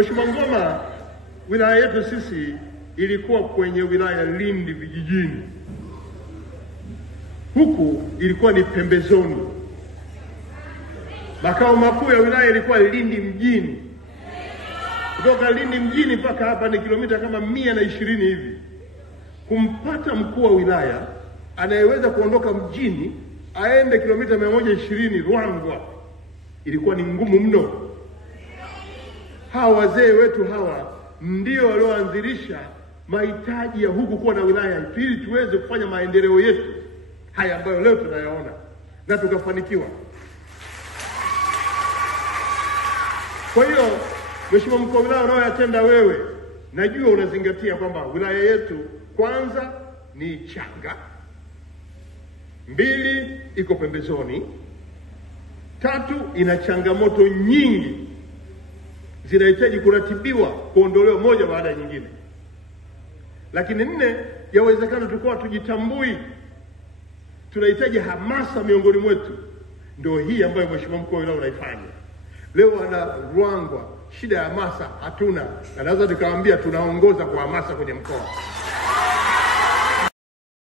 Mheshimiwa Ngoma, wilaya yetu sisi ilikuwa kwenye wilaya Lindi vijijini. Huku ilikuwa ni pembezoni. Makao makuu ya wilaya ilikuwa Lindi mjini. Kutoka Lindi mjini mpaka hapa ni kilomita kama 120 hivi. Kumpata mkuu wa wilaya anayeweza kuondoka mjini aende kilomita 120 Ruangwa ilikuwa ni ngumu mno. Hawa wazee wetu hawa ndio walioanzilisha mahitaji ya huku kuwa na wilaya ili tuweze kufanya maendeleo yetu haya ambayo leo tunayaona na tukafanikiwa. Kwa hiyo Mheshimiwa mkuu wa wilaya, unayoyatenda wewe najua unazingatia kwamba wilaya yetu kwanza ni changa, 2 iko pembezoni, 3 ina changamoto nyingi zinahitaji kuratibiwa kuondolewa moja baada ya nyingine, lakini 4 yawezekana tulikuwa tujitambui, tunahitaji hamasa miongoni mwetu. Ndio hii ambayo Mheshimiwa mkuu wa wilaya unaifanya leo. Ana Ruangwa shida ya hamasa hatuna, na naweza tukawaambia tunaongoza kwa hamasa kwenye mkoa.